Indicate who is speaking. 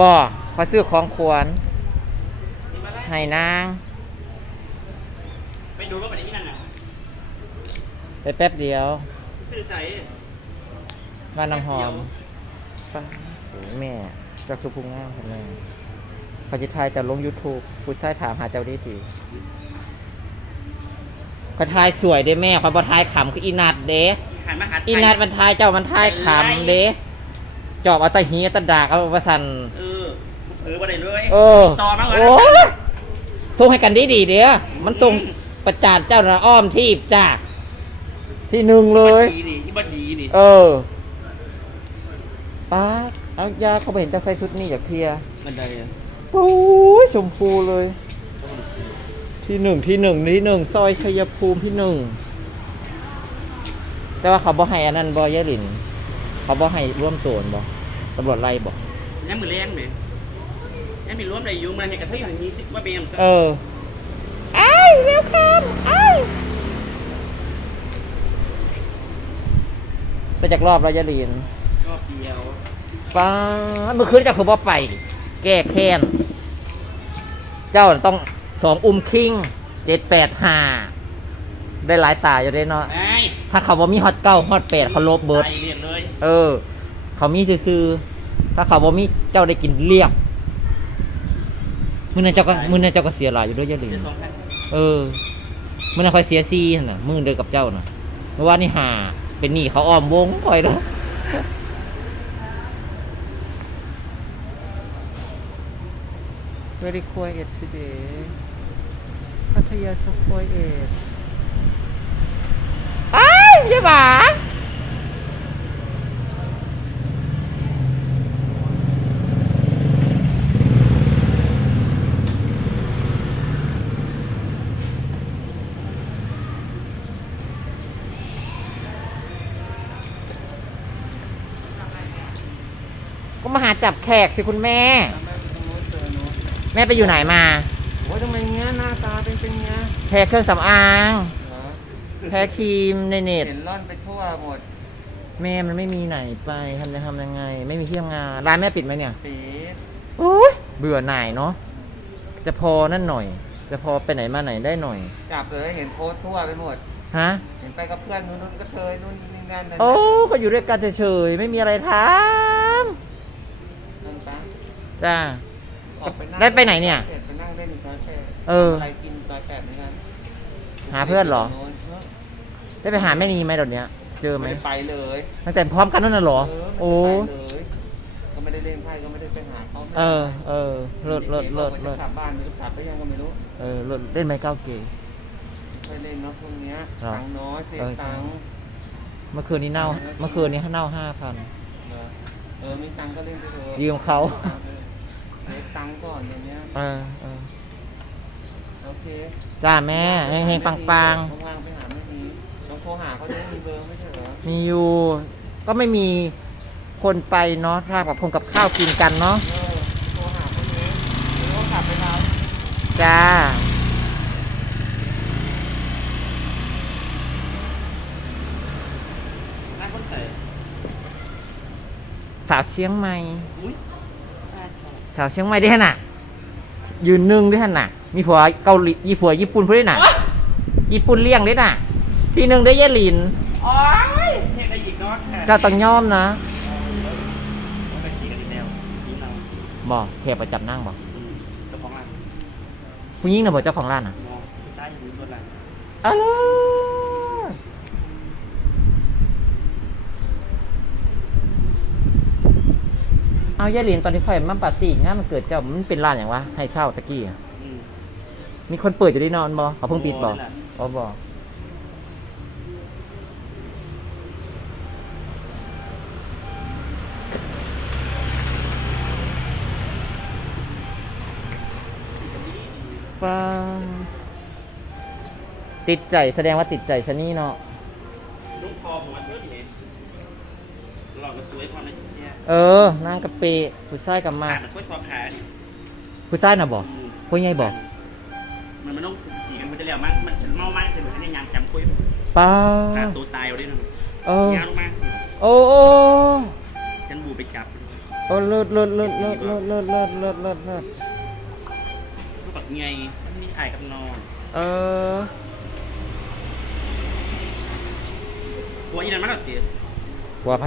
Speaker 1: บ่ขอซื้อของขวัญให้นาง
Speaker 2: ไปดูรถไปที่นั่นน่ะ
Speaker 1: ไปแป๊บเดียว
Speaker 2: ซื้อใส่
Speaker 1: บ้านน้ำหอมป้าโอ้แม่เจ้าคือพุงงามค่ะแม่เขาจะทายจะลง YouTube ผู้ชายถามหาเจ้าดีดีเขาทายสวยเด้แม่เขาบอทายขำคืออีนัดเด้
Speaker 2: หันมาหาไทย
Speaker 1: อีนัดมันทายเจ้ามันทายขำเด้ จอบเอาแตะหีตะดากเอาประสัน
Speaker 2: เออเออบ่ได้เลย
Speaker 1: เออ
Speaker 2: ต่อมาก่อน
Speaker 1: โอ้ยส่งให้กันดีดีๆเด้อมันส่งประจานเจ้าหน้าอ้อมทีบจ้าที่หนึ่งเลย
Speaker 2: ดีนี่ที่บ่ดีนี่
Speaker 1: เออป้าดเอายาเขาไปเห็นจะใส่ชุดนี้อยากเทีย
Speaker 2: มันได้
Speaker 1: โอ้ยชมพูเลย ที่หนึ่งที่หนึ่งที่หนึ่งซอยชัยภูมิที่หนึ่งแต่ว่าเขาบ่ให้อันนั้นบ่ยะหลิน เขาบ่ให้ร่วมโจรบ่ ตำรวจไล่บ่
Speaker 2: ยังมือแรงไหมยังมีรวมได้อยู่มันมีกระเทยอย่างนี้สิว่าเบม
Speaker 1: เออไอ้เวลคัมไอ้ไปจากรอบแล้วยะหลิน
Speaker 2: รอบเดียว
Speaker 1: ป้าดเมื่อคืนเจ้าคือบ่ไป แก้แค้นเจ้าต้องสองอุ้มคิงเจ็ดแปดห้าได้หลายตาอยู่ได้เนาะ
Speaker 2: ไอ้
Speaker 1: ถ้าเขาบ่มีฮอตเก้าฮอตแปดเขาลบเบิร์ด
Speaker 2: ไปเรียนเลย
Speaker 1: เออ เขามีซื่อๆถ้าเขาบ่มีเจ้าได้กินเรียบมื้อนั้นเจ้าก็มื้อนั้นเจ้าก็เสียหลายอยู่ด้วยเจ้าหลิ
Speaker 2: ซื้อนสองพัน
Speaker 1: เออมื้อนั้นค่อยเสียซีหั่นน่ะมื้อเดียวกับเจ้าน่ะเมื่อวานนี่หาเป็นหนี้เขาอ้อมวงค่อยเนาะ Very quiet today พัทยา so quiet อ้ายใช่ปะ ก็มาหาจับแขกสิคุณแม่ แม่ไปอยู่ไหนมา
Speaker 3: โอ้ยทำไมเงี้ยหน้าตาเป็นเป็นเงี้ย
Speaker 1: แพ้เครื่องสำอาง
Speaker 3: เหรอ
Speaker 1: แพ้ครีมในเน็ต
Speaker 3: เห็นร่อนไปทั่วหมด
Speaker 1: แม่มันไม่มีไหนไปทำจะทำยังไง ไม่มีที่ทำงานร้านแม่ปิดไหมเนี่ย
Speaker 3: ปีด
Speaker 1: โอ้ยเบื่อหน่ายเนาะจะพอนั่นหน่อย จะพอไปไหนมาไหนได้หน่อย
Speaker 3: จับเลยเห็นโพสต์ทั่วไปหมด
Speaker 1: ฮะ
Speaker 3: เห็นไปกับเพื่อนนู้นนู้นก็เทยนู่นนี่นั่นนั่น
Speaker 1: โอ้ก็อยู่ด้วยกันเฉยๆไม่มีอะไรท
Speaker 3: นั่นปะำ
Speaker 1: จ้า
Speaker 3: ออกไปนั่ง
Speaker 1: ได้ไปไหนเนี่ย
Speaker 3: ไปนั่งเล่นซอยแปด
Speaker 1: เออ
Speaker 3: อะไรกินซอยแปดเหมือนกัน
Speaker 1: หาเพื่อนเหรอ
Speaker 3: โน้นเออ
Speaker 1: ได้ไปหาแม่นีไหมเดี๋ยวนี้เจอไหม
Speaker 3: ไม่ได้ไปเลย
Speaker 1: ตั้งแต่พร้อมกันนั่นน่ะเหรอ
Speaker 3: เอ
Speaker 1: โอ้
Speaker 3: อไม่ได้ไปเลยก็ไม่ได้เล่นไพ่ก็ไม่ได้ไปหาเขาไม่ได้
Speaker 1: เออ เออเลิศเลิศเลิศ
Speaker 3: เลิ
Speaker 1: เลิ
Speaker 3: ศ
Speaker 1: ศ
Speaker 3: กลับบ้านไม่รู้กลับไปยังก็ไม่รู้
Speaker 1: เออเลิศเล่นไม้เก้าเก
Speaker 3: ไปเล่นเนาะพวกเนี้ย
Speaker 1: เหรอ
Speaker 3: ตังค์น้อยเสีย
Speaker 1: เออ
Speaker 3: ตังค์
Speaker 1: เมื่อคืนนี้เน่า เมื่อคืนนี้เน่าห้าพัน
Speaker 3: เออเออมีตังค์ก็เล่นไปเถอะ
Speaker 1: ยืมเขา
Speaker 3: เล็กตังค์ก่อนอย่างเงี้ย
Speaker 1: เออเออ
Speaker 3: โอเค
Speaker 1: จ้าแม่เฮงๆปัง
Speaker 3: ว่างๆไปหาไม่มีลองโทรหาเขาดูมีเบอร์ไม่ใช่เหรอ
Speaker 1: ๆมีอยู่ ก็ไม่มีคนไปเนาะถ้ากับคนกับข้าวกินกันเนาะ
Speaker 3: เออโทรหาเขาดูเดี๋ยวเขากลับไปแล้ว
Speaker 1: จ้า
Speaker 2: นั่งคนใส่
Speaker 1: สาวเชียงใหม่
Speaker 2: อุ้ย
Speaker 1: สาวเชียงใหม่ได้ขนาดยืนหนึ่งได้ขนาดมีผัวเกาหลีมีผัวญี่ปุ่นพูดได้น่ะญี่ปุ่นเลี้ยงได้น่ะที่หนึ่งได้เยลิน
Speaker 2: โอ้ยเฮ็ดได้อีกเนาะค่ะ
Speaker 1: เจ้าต้องยอมนะ
Speaker 2: ไปสีกันอีกแล้วนี่เรา
Speaker 1: บอกแขกประจำนั่งบอก
Speaker 2: อืมเจ้าของร้าน
Speaker 1: ผู้หญิงนะบอกเจ้าของร้านอะ
Speaker 2: มองไปซ้ายอยู่ส่วนหลัง
Speaker 1: อ้าว เอาเยลินตอนที่ไฟมันปาร์ตี้งานมันเกิดเจ้ามันเป็นร้านอย่างวะให้เช่าตะกี้อะ
Speaker 2: อืม
Speaker 1: มีคนเปิดอยู่ด้วยนอนบอเขาเพิ่งปิดบออ๋อบอปังติดใจแสดงว่าติดใจชะนี่เนาะ
Speaker 2: ลูกคอผมว่าเพื่อนเห็น หลอกก็สวยพอนะเชี่ย
Speaker 1: เออ นางกะเปะผู้ชายกับมา
Speaker 2: ขาดแต่กล้วยคอขาเนี่ย
Speaker 1: ผู้ชายน่ะบอก
Speaker 2: อืม
Speaker 1: ผู้ใหญ่บอก
Speaker 2: มันมันต้องสีกันไปได้แล้วมันมันเมามากเสร็จเหมือนในยามแคมป์คุย
Speaker 1: ป้า
Speaker 2: ตาตัวตายเอาได้นะ
Speaker 1: เออ ยา
Speaker 2: วลงมากสิ
Speaker 1: โอ้โอ้
Speaker 2: ฉันบูไปจับ
Speaker 1: โอ้เลิศเลิศเลิศเลิศเลิศเลิศเลิศเลิศเลิศเลิศ
Speaker 2: ลูกแบบไงมันนี่อายกับนอน
Speaker 1: เออ
Speaker 2: หัวอีนั่นมันเอาเตี๋ย
Speaker 1: กลัวไผ